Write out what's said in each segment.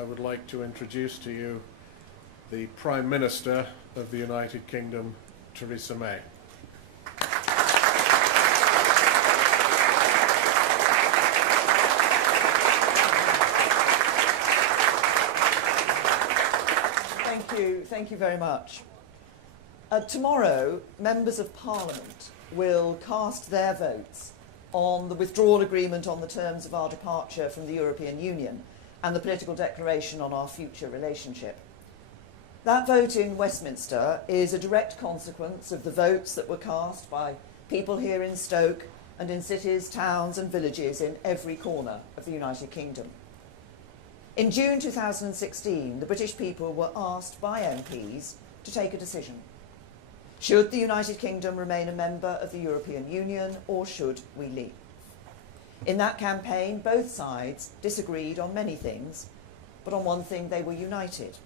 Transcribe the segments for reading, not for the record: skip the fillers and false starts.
I would like to introduce to you the Prime Minister of the United Kingdom, Theresa May. Thank you very much. Tomorrow, members of Parliament will cast their votes on the withdrawal agreement on the terms of our departure from the European Union and the political declaration on our future relationship. That vote in Westminster is a direct consequence of the votes that were cast by people here in Stoke and in cities, towns and villages in every corner of the United Kingdom. In June 2016, the British people were asked by MPs to take a decision. Should the United Kingdom remain a member of the European Union, or should we leave? In that campaign, both sides disagreed on many things, but on one thing they were united.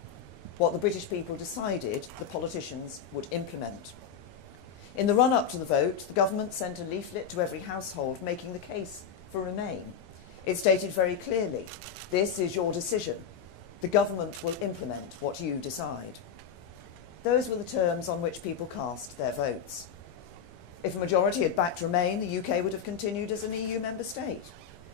What the British people decided, the politicians would implement. In the run-up to the vote, the government sent a leaflet to every household making the case for Remain. It stated very clearly, this is your decision. The government will implement what you decide. Those were the terms on which people cast their votes. If a majority had backed Remain, the UK would have continued as an EU member state.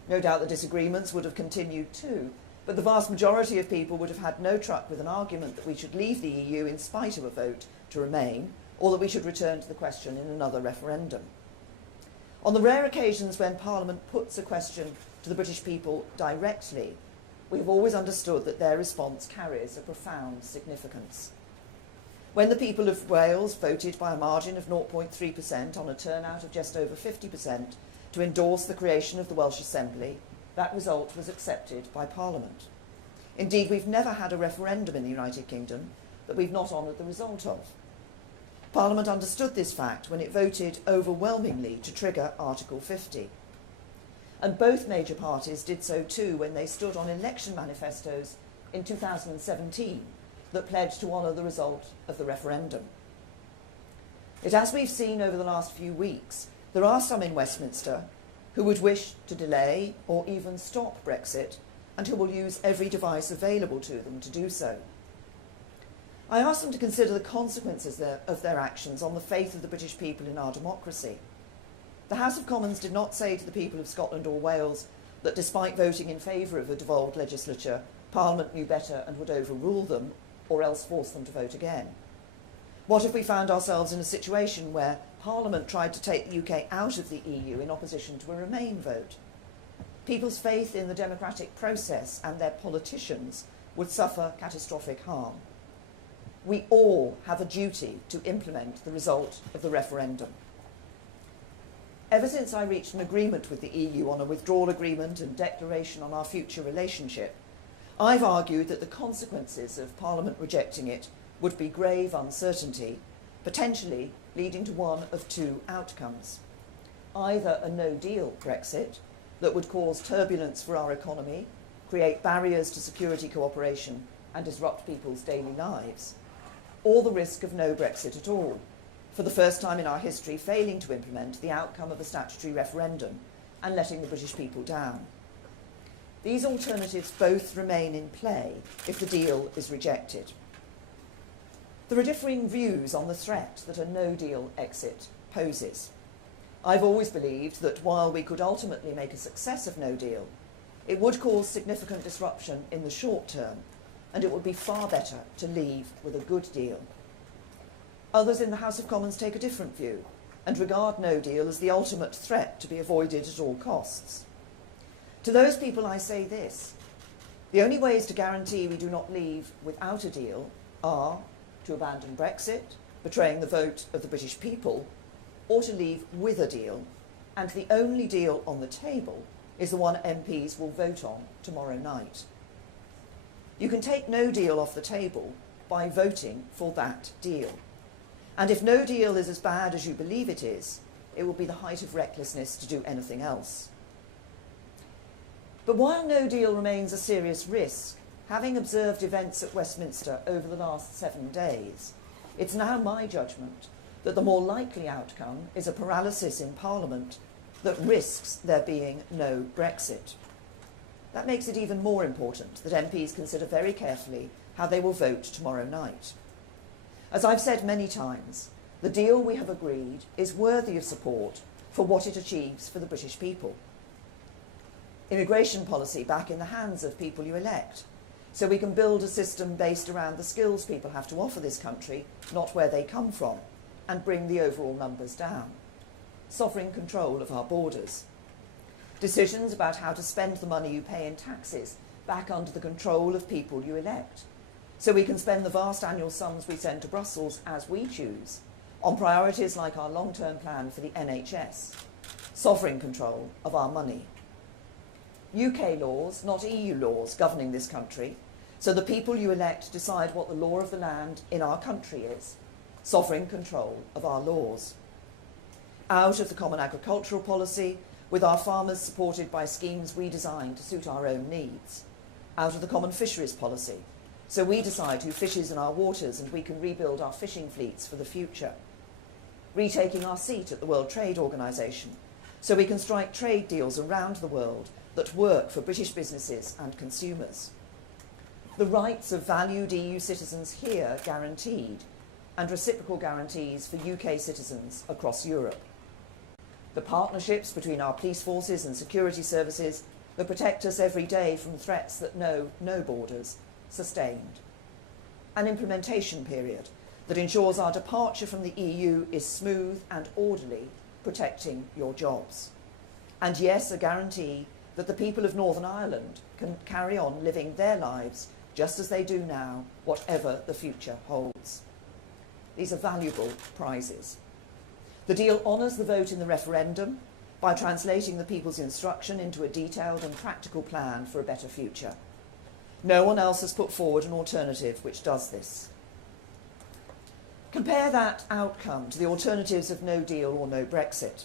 No doubt the disagreements would have continued too, but the vast majority of people would have had no truck with an argument that we should leave the EU in spite of a vote to remain, or that we should return to the question in another referendum. On the rare occasions when Parliament puts a question to the British people directly, we have always understood that their response carries a profound significance. When the people of Wales voted by a margin of 0.3% on a turnout of just over 50% to endorse the creation of the Welsh Assembly, that result was accepted by Parliament. Indeed, we've never had a referendum in the United Kingdom that we've not honoured the result of. Parliament understood this fact when it voted overwhelmingly to trigger Article 50. And both major parties did so too when they stood on election manifestos in 2017 that pledged to honour the result of the referendum. Yet as we've seen over the last few weeks, there are some in Westminster who would wish to delay or even stop Brexit and who will use every device available to them to do so. I asked them to consider the consequences of their actions on the faith of the British people in our democracy. The House of Commons did not say to the people of Scotland or Wales that despite voting in favour of a devolved legislature, Parliament knew better and would overrule them, or else force them to vote again. What if we found ourselves in a situation where Parliament tried to take the UK out of the EU in opposition to a Remain vote? People's faith in the democratic process and their politicians would suffer catastrophic harm. We all have a duty to implement the result of the referendum. Ever since I reached an agreement with the EU on a withdrawal agreement and declaration on our future relationship, I've argued that the consequences of Parliament rejecting it would be grave uncertainty, potentially leading to one of two outcomes. Either a no-deal Brexit that would cause turbulence for our economy, create barriers to security cooperation and disrupt people's daily lives, or the risk of no Brexit at all, for the first time in our history failing to implement the outcome of a statutory referendum and letting the British people down. These alternatives both remain in play if the deal is rejected. There are differing views on the threat that a no-deal exit poses. I've always believed that while we could ultimately make a success of no deal, it would cause significant disruption in the short term, and it would be far better to leave with a good deal. Others in the House of Commons take a different view and regard no deal as the ultimate threat to be avoided at all costs. To those people I say this: the only ways to guarantee we do not leave without a deal are to abandon Brexit, betraying the vote of the British people, or to leave with a deal, and the only deal on the table is the one MPs will vote on tomorrow night. You can take no deal off the table by voting for that deal. And if no deal is as bad as you believe it is, it will be the height of recklessness to do anything else. But while no deal remains a serious risk, having observed events at Westminster over the last 7 days, it's now my judgment that the more likely outcome is a paralysis in Parliament that risks there being no Brexit. that makes it even more important that MPs consider very carefully how they will vote tomorrow night. As I've said many times, the deal we have agreed is worthy of support for what it achieves for the British people. Immigration policy back in the hands of people you elect, so we can build a system based around the skills people have to offer this country, not where they come from, and bring the overall numbers down. Sovereign control of our borders. Decisions about how to spend the money you pay in taxes back under the control of people you elect, so we can spend the vast annual sums we send to Brussels as we choose on priorities like our long-term plan for the NHS. Sovereign control of our money. UK laws, not EU laws, governing this country, so the people you elect decide what the law of the land in our country is. Sovereign control of our laws. Out of the common agricultural policy, with our farmers supported by schemes we design to suit our own needs. Out of the common fisheries policy, so we decide who fishes in our waters and we can rebuild our fishing fleets for the future. Retaking our seat at the World Trade Organization, so we can strike trade deals around the world that work for British businesses and consumers. The rights of valued EU citizens here guaranteed, and reciprocal guarantees for UK citizens across Europe. The partnerships between our police forces and security services that protect us every day from threats that know no borders, sustained. An implementation period that ensures our departure from the EU is smooth and orderly, protecting your jobs. And yes, a guarantee that the people of Northern Ireland can carry on living their lives just as they do now, whatever the future holds. These are valuable prizes. The deal honours the vote in the referendum by translating the people's instruction into a detailed and practical plan for a better future. No one else has put forward an alternative which does this. Compare that outcome to the alternatives of no deal or no Brexit.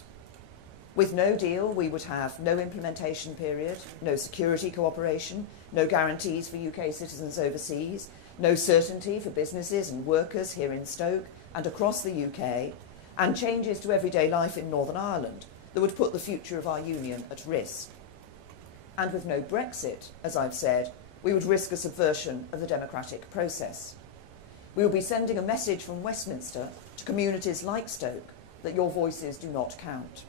With no deal, we would have no implementation period, no security cooperation, no guarantees for UK citizens overseas, no certainty for businesses and workers here in Stoke and across the UK, and changes to everyday life in Northern Ireland that would put the future of our union at risk. And with no Brexit, as I've said, we would risk a subversion of the democratic process. We will be sending a message from Westminster to communities like Stoke that your voices do not count.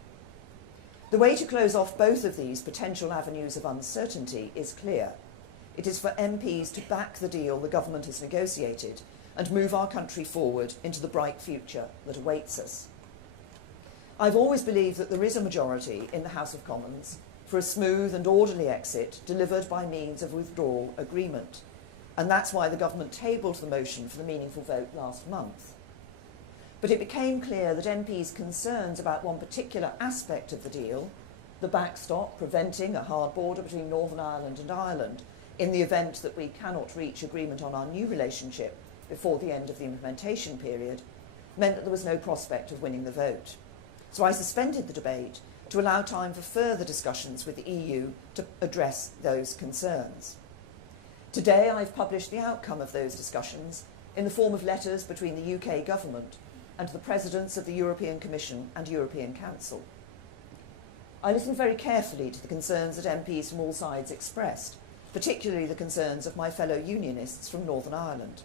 The way to close off both of these potential avenues of uncertainty is clear. It is for MPs to back the deal the government has negotiated and move our country forward into the bright future that awaits us. I've always believed that there is a majority in the House of Commons for a smooth and orderly exit delivered by means of withdrawal agreement, and that's why the government tabled the motion for the meaningful vote last month. But it became clear that MPs' concerns about one particular aspect of the deal, the backstop preventing a hard border between Northern Ireland and Ireland in the event that we cannot reach agreement on our new relationship before the end of the implementation period, meant that there was no prospect of winning the vote. So I suspended the debate to allow time for further discussions with the EU to address those concerns. Today I've published the outcome of those discussions in the form of letters between the UK government and the presidents of the European Commission and European Council. I listened very carefully to the concerns that MPs from all sides expressed, particularly the concerns of my fellow unionists from Northern Ireland.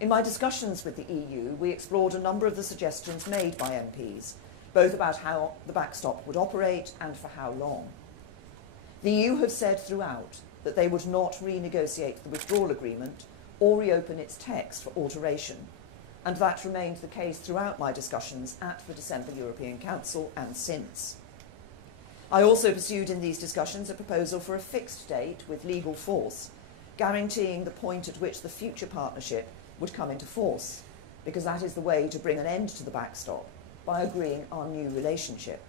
In my discussions with the EU, we explored a number of the suggestions made by MPs, both about how the backstop would operate and for how long. The EU have said throughout that they would not renegotiate the withdrawal agreement or reopen its text for alteration, and that remained the case throughout my discussions at the December European Council and since. I also pursued in these discussions a proposal for a fixed date with legal force, guaranteeing the point at which the future partnership would come into force, because that is the way to bring an end to the backstop, by agreeing our new relationship.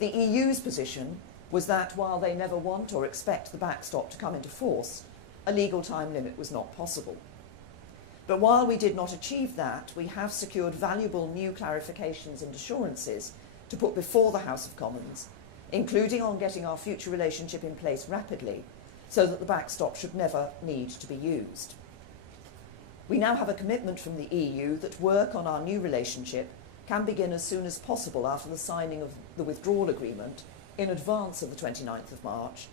The EU's position was that while they never want or expect the backstop to come into force, a legal time limit was not possible. But while we did not achieve that, we have secured valuable new clarifications and assurances to put before the House of Commons, including on getting our future relationship in place rapidly, so that the backstop should never need to be used. We now have a commitment from the EU that work on our new relationship can begin as soon as possible after the signing of the withdrawal agreement in advance of the 29th of March,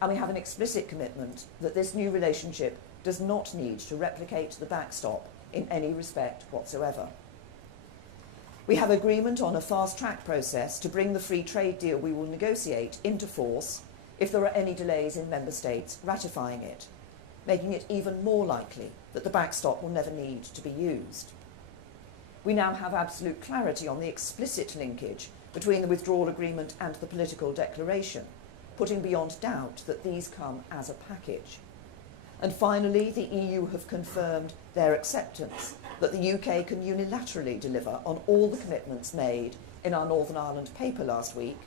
And we have an explicit commitment that this new relationship does not need to replicate the backstop in any respect whatsoever. We have agreement on a fast-track process to bring the free trade deal we will negotiate into force if there are any delays in member states ratifying it, making it even more likely that the backstop will never need to be used. We now have absolute clarity on the explicit linkage between the withdrawal agreement and the political declaration, putting beyond doubt that these come as a package. And finally, the EU have confirmed their acceptance that the UK can unilaterally deliver on all the commitments made in our Northern Ireland paper last week,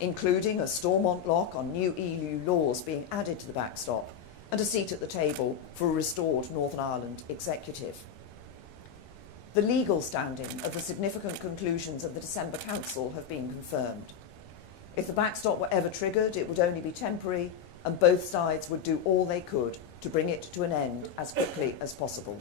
including a Stormont lock on new EU laws being added to the backstop and a seat at the table for a restored Northern Ireland executive. The legal standing of the significant conclusions of the December Council have been confirmed. If the backstop were ever triggered, it would only be temporary, and both sides would do all they could to bring it to an end as quickly as possible.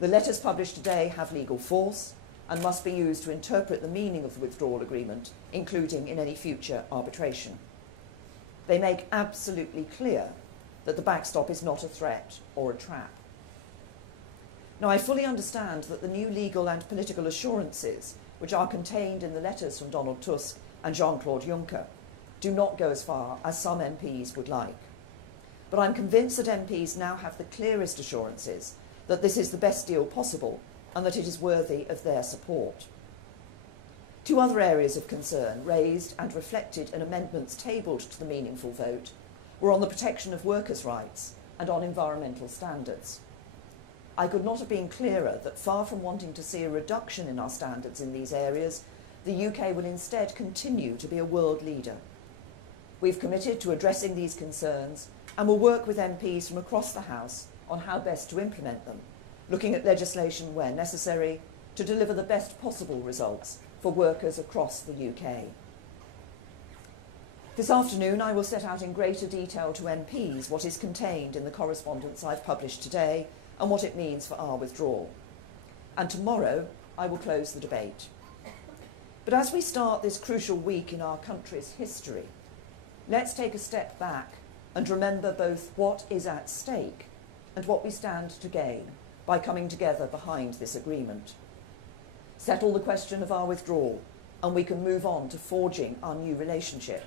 The letters published today have legal force and must be used to interpret the meaning of the withdrawal agreement, including in any future arbitration. They make absolutely clear that the backstop is not a threat or a trap. Now, I fully understand that the new legal and political assurances, which are contained in the letters from Donald Tusk and Jean-Claude Juncker, do not go as far as some MPs would like. But I'm convinced that MPs now have the clearest assurances that this is the best deal possible and that it is worthy of their support. Two other areas of concern raised and reflected in amendments tabled to the meaningful vote were on the protection of workers' rights and on environmental standards. I could not have been clearer that far from wanting to see a reduction in our standards in these areas, the UK will instead continue to be a world leader. We've committed to addressing these concerns and will work with MPs from across the House on how best to implement them, looking at legislation where necessary to deliver the best possible results for workers across the UK. This afternoon I will set out in greater detail to MPs what is contained in the correspondence I've published today and what it means for our withdrawal. And tomorrow I will close the debate. But as we start this crucial week in our country's history, let's take a step back and remember both what is at stake and what we stand to gain by coming together behind this agreement. Settle the question of our withdrawal, and we can move on to forging our new relationship.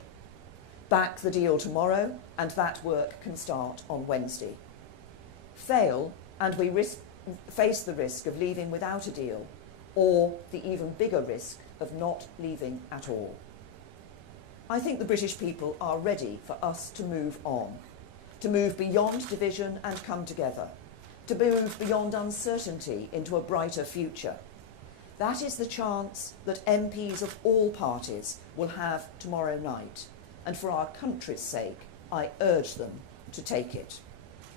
Back the deal tomorrow, and that work can start on Wednesday. Fail, and we face the risk of leaving without a deal, or the even bigger risk of not leaving at all. I think the British people are ready for us to move on, to move beyond division and come together, to move beyond uncertainty into a brighter future. That is the chance that MPs of all parties will have tomorrow night, and for our country's sake, I urge them to take it.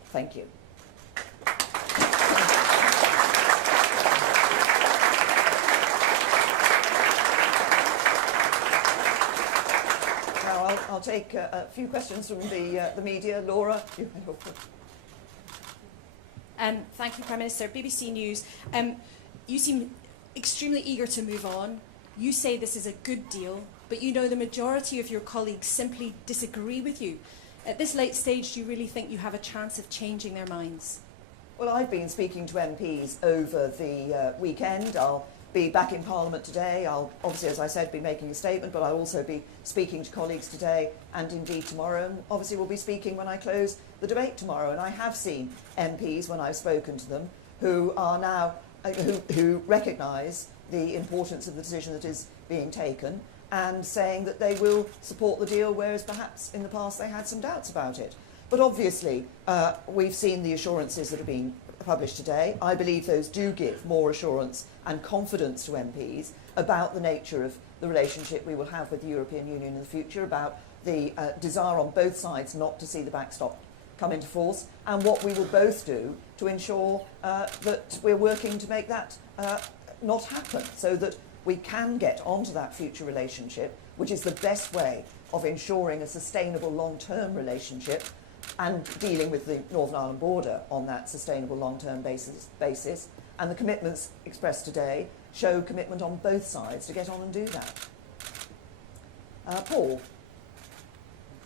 Thank you. I'll take a few questions from the media. Laura, you may go first. Thank you, Prime Minister. BBC News. You seem extremely eager to move on. You say this is a good deal, but you know the majority of your colleagues simply disagree with you. At this late stage, do you really think you have a chance of changing their minds? Well, I've been speaking to MPs over the weekend. I'll be back in Parliament today. I'll obviously, as I said, be making a statement, but I'll also be speaking to colleagues today and indeed tomorrow. And obviously we'll be speaking when I close the debate tomorrow. And I have seen MPs, when I've spoken to them, who are now, who recognise the importance of the decision that is being taken and saying that they will support the deal, whereas perhaps in the past they had some doubts about it. But obviously, we've seen the assurances that are being published today. I believe those do give more assurance and confidence to MPs about the nature of the relationship we will have with the European Union in the future, about the desire on both sides not to see the backstop come into force, and what we will both do to ensure that we're working to make that not happen, so that we can get onto that future relationship, which is the best way of ensuring a sustainable long-term relationship and dealing with the Northern Ireland border on that sustainable long-term basis. And the commitments expressed today show commitment on both sides to get on and do that. Paul.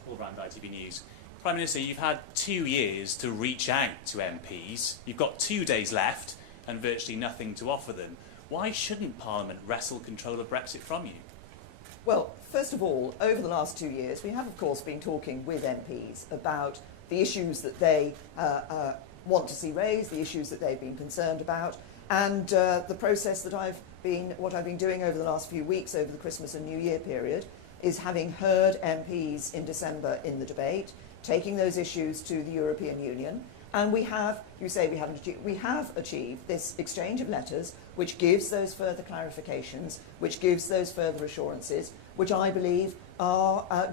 Paul Rand, ITV News. Prime Minister, you've had 2 years to reach out to MPs. You've got 2 days left and virtually nothing to offer them. Why shouldn't Parliament wrestle control of Brexit from you? Well, first of all, over the last 2 years, we have, of course, been talking with MPs about the issues that they want to see raised, the issues that they've been concerned about, and the process that what I've been doing over the last few weeks, over the Christmas and New Year period, is having heard MPs in December in the debate, taking those issues to the European Union, and we have, you say we haven't achieved, we have achieved this exchange of letters which gives those further clarifications, which gives those further assurances, which I believe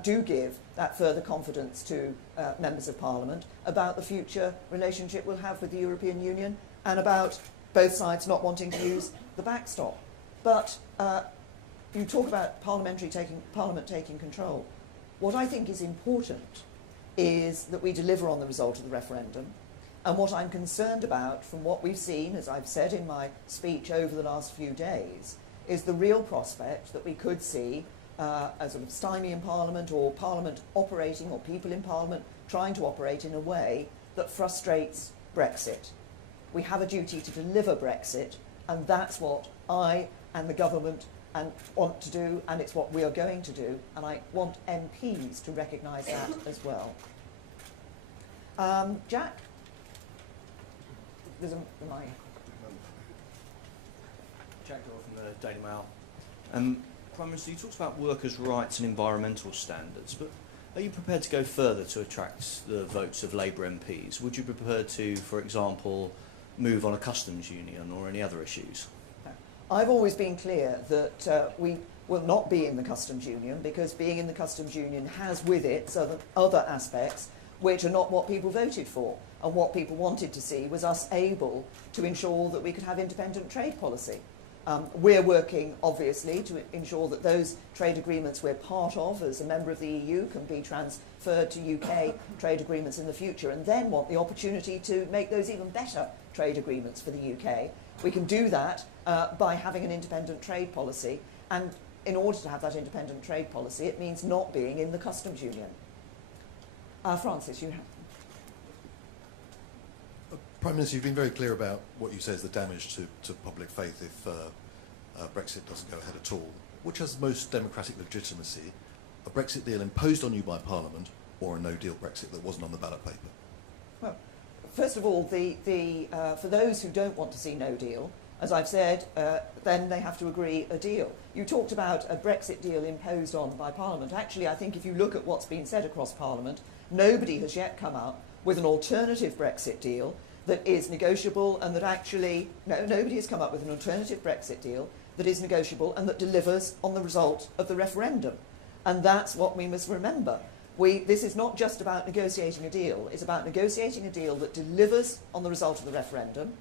do give that further confidence to members of Parliament about the future relationship we'll have with the European Union and about both sides not wanting to use the backstop. But you talk about Parliament taking control. What I think is important is that we deliver on the result of the referendum. And what I'm concerned about from what we've seen, as I've said in my speech over the last few days, is the real prospect that we could see a sort of stymie in Parliament, or Parliament operating, or people in Parliament trying to operate in a way that frustrates Brexit. We have a duty to deliver Brexit, and that's what I and the government want to do, and it's what we are going to do, and I want MPs to recognise that as well. Jack? There's a mic. Jack Doyle from the Daily Mail. Prime Minister, you talked about workers' rights and environmental standards, but are you prepared to go further to attract the votes of Labour MPs? Would you be prepared to, for example, move on a customs union or any other issues? I've always been clear that we will not be in the customs union, because being in the customs union has with it other aspects which are not what people voted for. And what people wanted to see was us able to ensure that we could have independent trade policy. We're working, obviously, to ensure that those trade agreements we're part of as a member of the EU can be transferred to UK trade agreements in the future, and then want the opportunity to make those even better trade agreements for the UK. We can do that by having an independent trade policy, and in order to have that independent trade policy, it means not being in the customs union. Francis, you have... Prime Minister, you've been very clear about what you say is the damage to public faith if Brexit doesn't go ahead at all. Which has most democratic legitimacy, a Brexit deal imposed on you by Parliament, or a no-deal Brexit that wasn't on the ballot paper? Well, first of all, for those who don't want to see no deal, as I've said, then they have to agree a deal. You talked about a Brexit deal imposed on by Parliament. Actually, I think if you look at what's been said across Parliament, nobody has yet come up with an alternative Brexit deal that is negotiable, and that actually, nobody has come up with an alternative Brexit deal that is negotiable and that delivers on the result of the referendum. And that's what we must remember. This is not just about negotiating a deal, it's about negotiating a deal that delivers on the result of the referendum,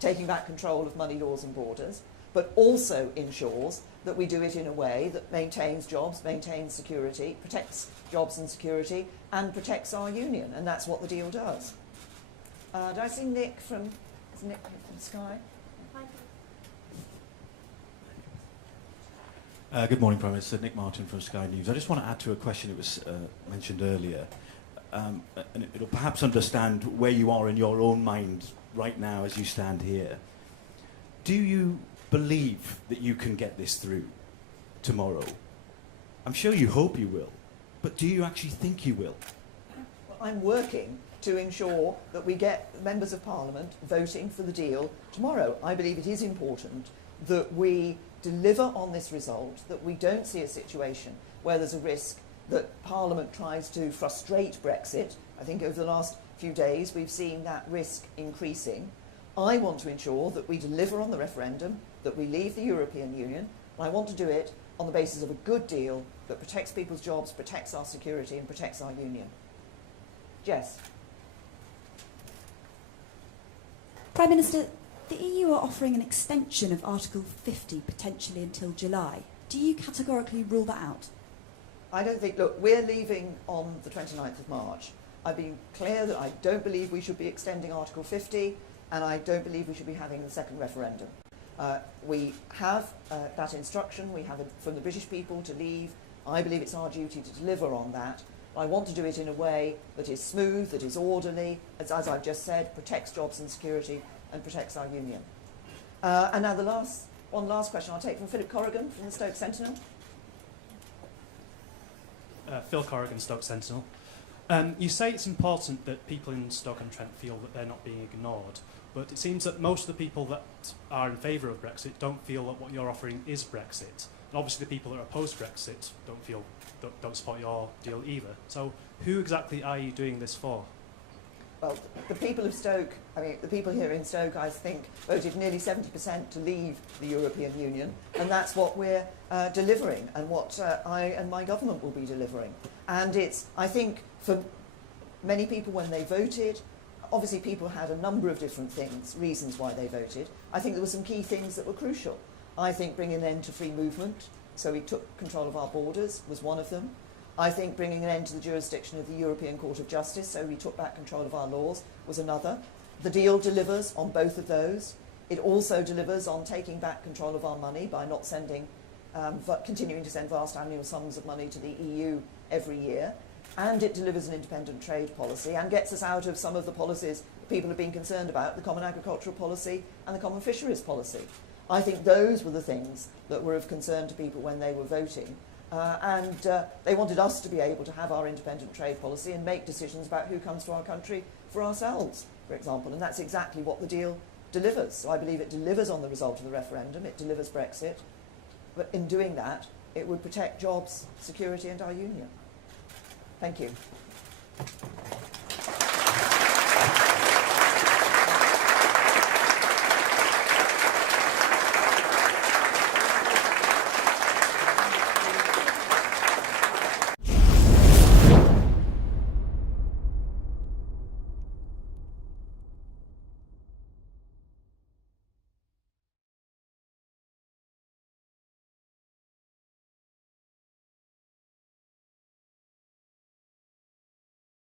taking back control of money, laws and borders, but also ensures that we do it in a way that maintains jobs, maintains security, protects jobs and security, and protects our union, and that's what the deal does. Did I see Nick from Sky? Good morning, Prime Minister. Nick Martin from Sky News. I just want to add to a question that was mentioned earlier, and it'll perhaps understand where you are in your own mind right now as you stand here. Do you believe that you can get this through tomorrow? I'm sure you hope you will, but do you actually think you will? Well, I'm working to ensure that we get members of Parliament voting for the deal tomorrow. I believe it is important that we deliver on this result, that we don't see a situation where there's a risk that Parliament tries to frustrate Brexit. I think over the last few days we've seen that risk increasing. I want to ensure that we deliver on the referendum, that we leave the European Union, and I want to do it on the basis of a good deal that protects people's jobs, protects our security and protects our union. Jess. Prime Minister, the EU are offering an extension of Article 50 potentially until July. Do you categorically rule that out? I don't think, look, we're leaving on the 29th of March. I've been clear that I don't believe we should be extending Article 50, and I don't believe we should be having the second referendum. We have that instruction, we have it from the British people to leave. I believe it's our duty to deliver on that. I want to do it in a way that is smooth, that is orderly, as I've just said, protects jobs and security and protects our union. And now one last question I'll take from Philip Corrigan from the Stoke Sentinel. Phil Corrigan, Stoke Sentinel. You say it's important that people in Stoke-on-Trent feel that they're not being ignored, but it seems that most of the people that are in favour of Brexit don't feel that what you're offering is Brexit. And obviously the people that are opposed to Brexit don't support your deal either. So who exactly are you doing this for? Well, the people of Stoke, the people here in Stoke, I think, voted nearly 70% to leave the European Union, and that's what we're delivering, and what I and my government will be delivering. And it's, I think, for many people when they voted, obviously people had a number of different reasons why they voted. I think there were some key things that were crucial. I think bringing an end to free movement, so we took control of our borders, was one of them. I think bringing an end to the jurisdiction of the European Court of Justice, so we took back control of our laws, was another. The deal delivers on both of those. It also delivers on taking back control of our money by not continuing to send vast annual sums of money to the EU every year. And it delivers an independent trade policy and gets us out of some of the policies people have been concerned about, the common agricultural policy and the common fisheries policy. I think those were the things that were of concern to people when they were voting. And they wanted us to be able to have our independent trade policy and make decisions about who comes to our country for ourselves, for example. And that's exactly what the deal delivers. So I believe it delivers on the result of the referendum. It delivers Brexit. But in doing that, it would protect jobs, security and our union. Thank you.